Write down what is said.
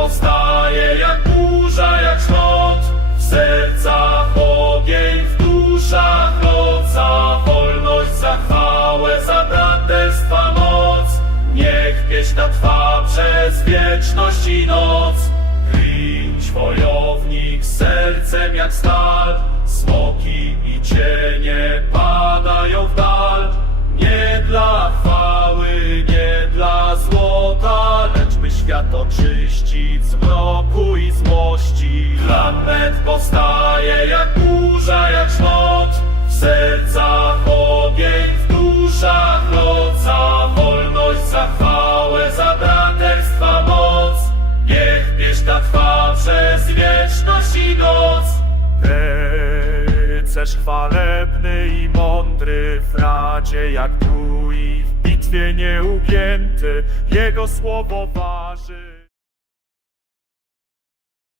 powstaje jak burza, jak szrot W sercach ogień, w duszach noc. Za wolność, za chwałę, za braterstwa moc. Niech pieśń ta trwa przez wieczność i noc. Klincz wojownik z sercem jak stal. Smoki i cienie świat oczyścić z mroku i złości Lament powstaje jak burza, jak szmot W sercach ogień, w duszach noc Za wolność, za chwałę, za braterstwa moc. Niech pieśń ta trwa przez wieczność i noc. Rycerz chwalebny i mądry w jak tu i w bitwie nieugięty Jego słowo walczy